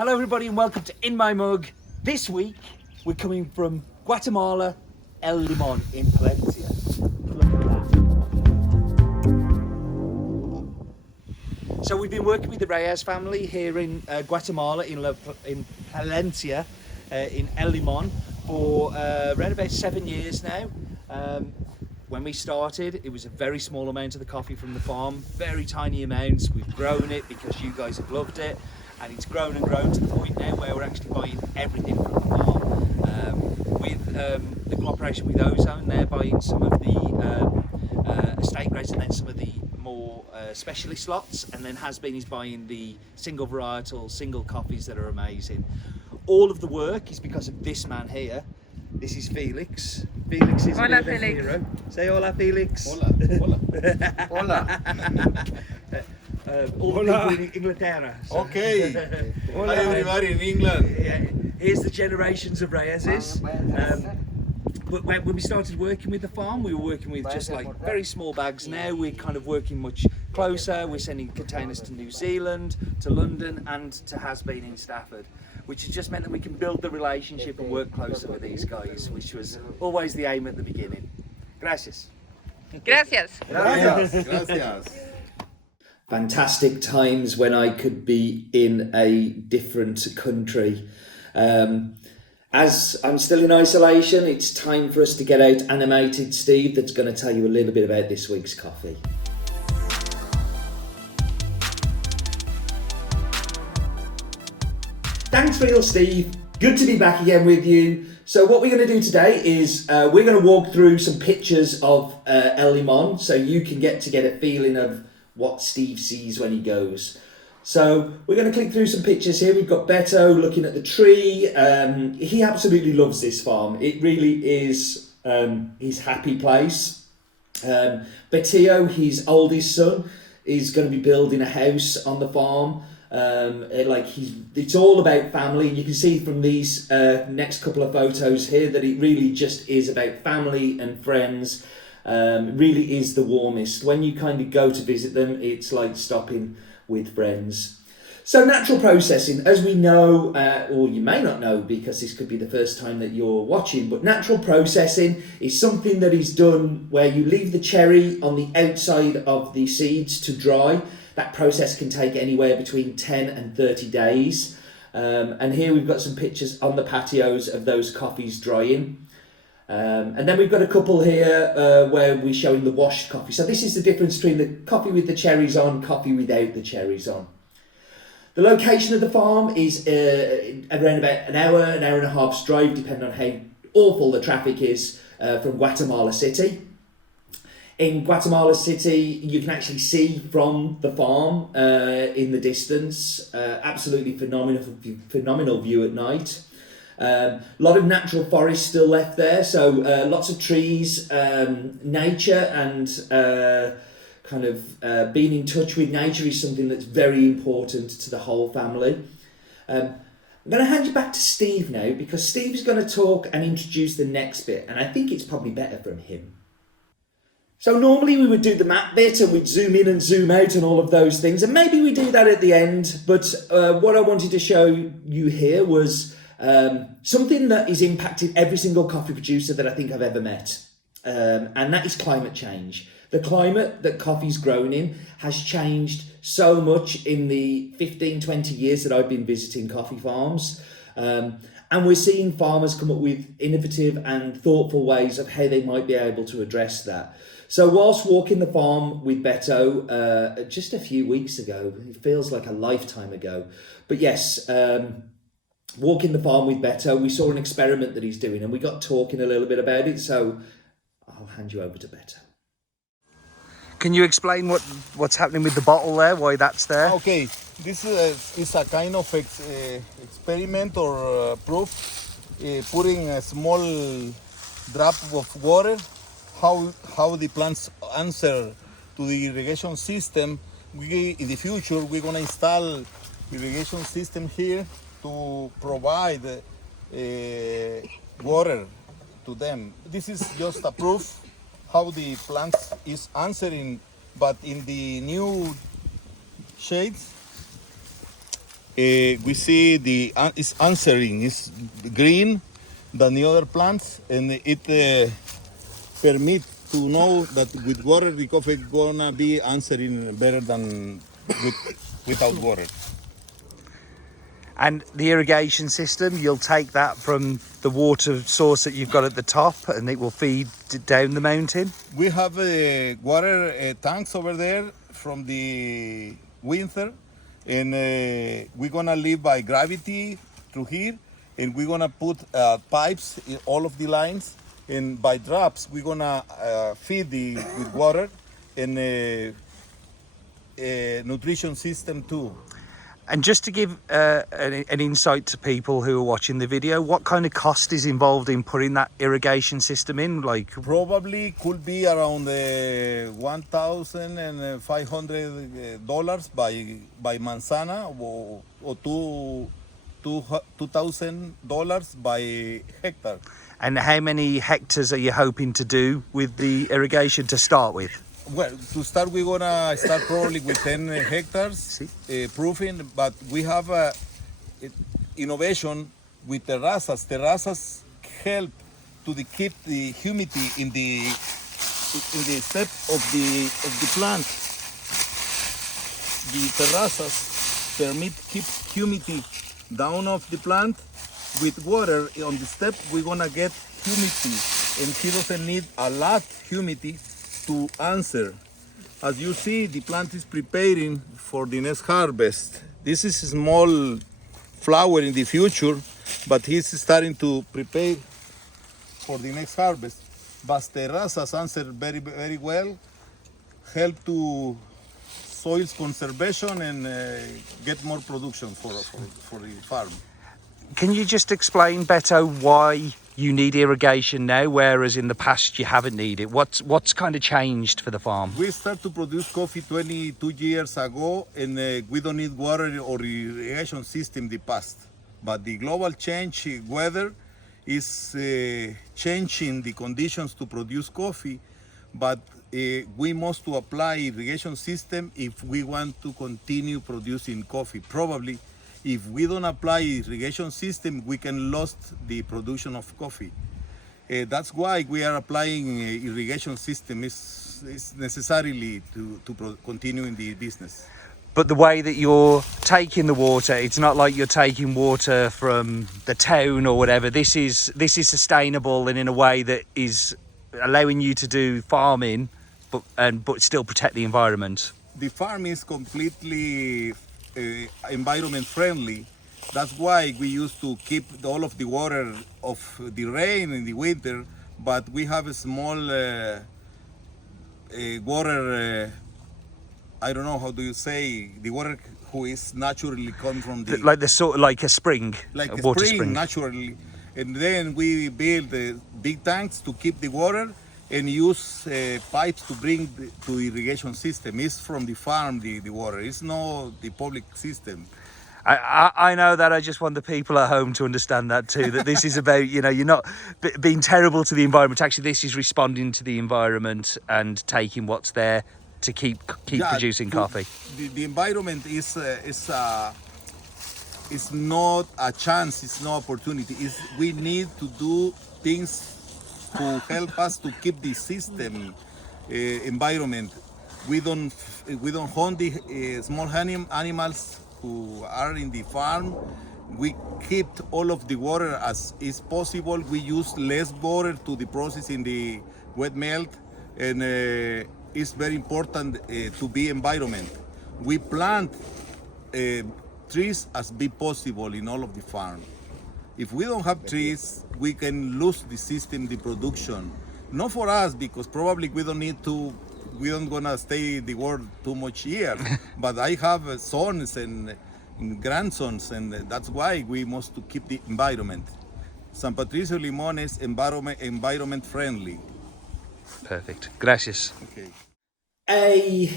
Hello everybody and welcome to In My Mug. This week we're coming from Guatemala, Limon in Palencia. Look at that. So we've been working with the Reyes family here in Guatemala in Palencia in Limon for around about 7 years now. When we started, it was a very small amount of the coffee from the farm, very tiny amounts. We've grown it because you guys have loved it. And it's grown and grown to the point now where we're actually buying everything from the farm. With the cooperation with Ozone, they're buying some of the estate grades and then some of the more specialist lots, and then Has Been is buying the single varietal, single coffees that are amazing. All of the work is because of this man here. This is Felix. Felix is Hola, a bit of a Felix. hero. Say hola, Felix. Hola, hola. Hola. All the people in Inglaterra. So. Okay. Hi everybody in England. Yeah, here's the generations of Reyeses. But when we started working with the farm, we were working with just like very small bags. Now we're kind of working much closer. We're sending containers to New Zealand, to London, and to Has Been in Stafford, which has just meant that we can build the relationship and work closer with these guys, which was always the aim at the beginning. Gracias. Gracias. Gracias. Gracias. Fantastic times when I could be in a different country. As I'm still in isolation, it's time for us to get out animated Steve that's going to tell you a little bit about this week's coffee. Thanks real Steve, good to be back again with you. So what we're going to do today is we're going to walk through some pictures of El Limon so you can get a feeling of what Steve sees when he goes. So we're going to click through some pictures here. We've got Beto looking at the tree. He absolutely loves this farm. It really is his happy place. Betillo, his oldest son, is going to be building a house on the farm. It's all about family. You can see from these next couple of photos here that it really just is about family and friends. Really is the warmest. When you kind of go to visit them, it's like stopping with friends. So natural processing, as we know, or you may not know because this could be the first time that you're watching, but natural processing is something that is done where you leave the cherry on the outside of the seeds to dry. That process can take anywhere between 10 and 30 days. And here we've got some pictures on the patios of those coffees drying. And then we've got a couple here where we're showing the washed coffee. So this is the difference between the coffee with the cherries on, coffee without the cherries on. The location of the farm is around about an hour and a half's drive, depending on how awful the traffic is from Guatemala City. In Guatemala City, you can actually see from the farm in the distance. Absolutely phenomenal view at night. A lot of natural forest still left there, so lots of trees, nature, and being in touch with nature is something that's very important to the whole family. I'm going to hand you back to Steve now because Steve's going to talk and introduce the next bit, and I think it's probably better from him. So normally we would do the map bit and we'd zoom in and zoom out and all of those things, and maybe we do that at the end, but what I wanted to show you here was something that has impacted every single coffee producer that I think I've ever met, and that is climate change. The climate that coffee's grown in has changed so much in the 15-20 years that I've been visiting coffee farms, and we're seeing farmers come up with innovative and thoughtful ways of how they might be able to address that. So whilst walking the farm with Beto just a few weeks ago, it feels like a lifetime ago, but yes, walking the farm with Beto, we saw an experiment that he's doing and we got talking a little bit about it, so I'll hand you over to Beto. Can you explain what's happening with the bottle there, why that's there? Okay, this is a kind of experiment or proof, putting a small drop of water, how the plants answer to the irrigation system. In the future, we're going to install irrigation system here to provide water to them. This is just a proof how the plants is answering, but in the new shades, we see it's answering, it's green than the other plants, and it permit to know that with water the coffee gonna be answering better than without water. And the irrigation system, you'll take that from the water source that you've got at the top and it will feed down the mountain? We have water tanks over there from the winter, and we're gonna live by gravity through here, and we're gonna put pipes in all of the lines, and by drops we're gonna feed with water and nutrition system too. And just to give an insight to people who are watching the video, what kind of cost is involved in putting that irrigation system in? Like, probably could be around $1,500 by manzana, or $2,000 by hectare. and how many hectares are you hoping to do with the irrigation to start with? Well, to start, we're gonna start probably with 10 hectares proofing, but we have innovation with terrazas. Terrazas help to keep the humidity in the step of the plant. The terrazas permit keep humidity down of the plant. With water on the step, we're gonna get humidity, and he doesn't need a lot humidity to answer. As you see, the plant is preparing for the next harvest. This is a small flower in the future, but he's starting to prepare for the next harvest. But terrazas answer very, very well, help to soils conservation and get more production for the farm. Can you just explain, Beto, why you need irrigation now, whereas in the past you haven't needed it? What's kind of changed for the farm? We start to produce coffee 22 years ago, and we don't need water or irrigation system in the past. But the global change weather is changing the conditions to produce coffee, but we must to apply irrigation system if we want to continue producing coffee. Probably if we don't apply irrigation system, we can lose the production of coffee. That's why we are applying irrigation system. Is necessarily to continue in the business. But the way that you're taking the water, it's not like you're taking water from the town or whatever. This is sustainable and in a way that is allowing you to do farming, but still protect the environment. The farm is completely environment friendly. That's why we used to keep all of the water of the rain in the winter, but we have a small water. I don't know how do you say the water who is naturally come from the Like the sort of like a spring, like a water spring naturally, and then we build big tanks to keep the water and use pipes to bring to irrigation system. It's from the farm, the water. It's not the public system. I know that. I just want the people at home to understand that too, that this is about, you're not being terrible to the environment. Actually, this is responding to the environment and taking what's there to keep producing coffee. The environment is not a chance, it's no opportunity. We need to do things to help us to keep the system environment. We don't hunt the small animals who are in the farm. We keep all of the water as is possible. We use less water to the process in the wet melt, and it's very important to be environment. We plant trees as be possible in all of the farm. If we don't have trees, we can lose the system, the production. Not for us, because probably we don't gonna stay in the world too much years. But I have sons and grandsons, and that's why we must to keep the environment. San Patricio Limon is environment friendly. Perfect. Gracias. Okay. I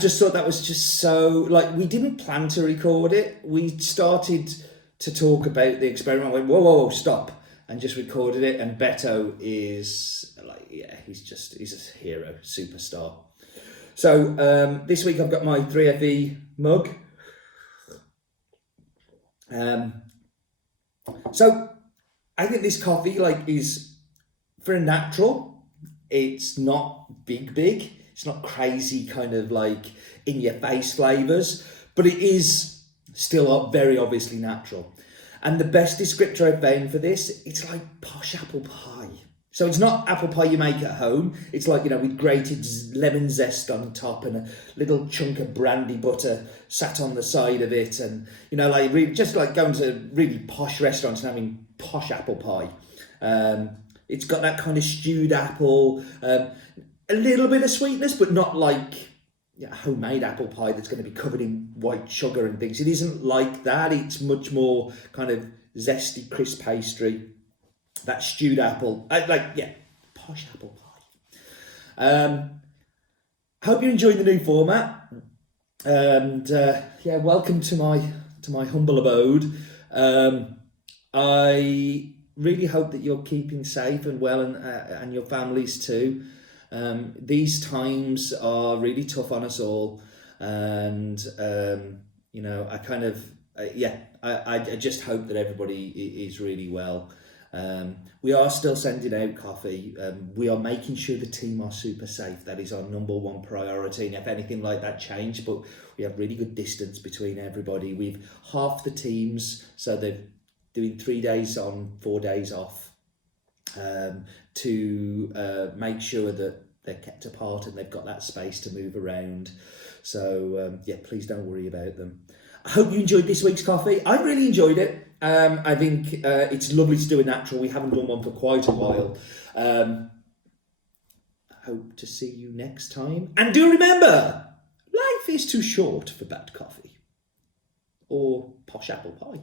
just thought that was just so, like, we didn't plan to record it. We started to talk about the experiment. Went, whoa, stop, and just recorded it. And Beto is like, yeah, he's a hero, superstar. So this week I've got my 3FE mug. Um, so I think this coffee like is for a natural. It's not big. It's not crazy kind of like in your face flavors, but it is still very obviously natural. And the best descriptor I found for this, it's like posh apple pie. So it's not apple pie you make at home. It's like, you know, with grated lemon zest on top and a little chunk of brandy butter sat on the side of it. And, you know, like just like going to really posh restaurants and having posh apple pie. It's got that kind of stewed apple, a little bit of sweetness, but not like homemade apple pie that's going to be covered in white sugar and things. It isn't like that. It's much more kind of zesty, crisp pastry. That stewed apple, posh apple pie. Hope you're enjoying the new format, and welcome to my humble abode. I really hope that you're keeping safe and well, and your families too. These times are really tough on us all, and I kind of I just hope that everybody is really well. We are still sending out coffee. We are making sure the team are super safe. That is our number one priority. And if anything like that changed, but we have really good distance between everybody. We've half the teams, so they're doing 3 days on, 4 days off, to make sure that they're kept apart and they've got that space to move around. So please don't worry about them. I hope you enjoyed this week's coffee. I really enjoyed it. I think it's lovely to do a natural. We haven't done one for quite a while. I hope to see you next time. And do remember, life is too short for bad coffee or posh apple pie.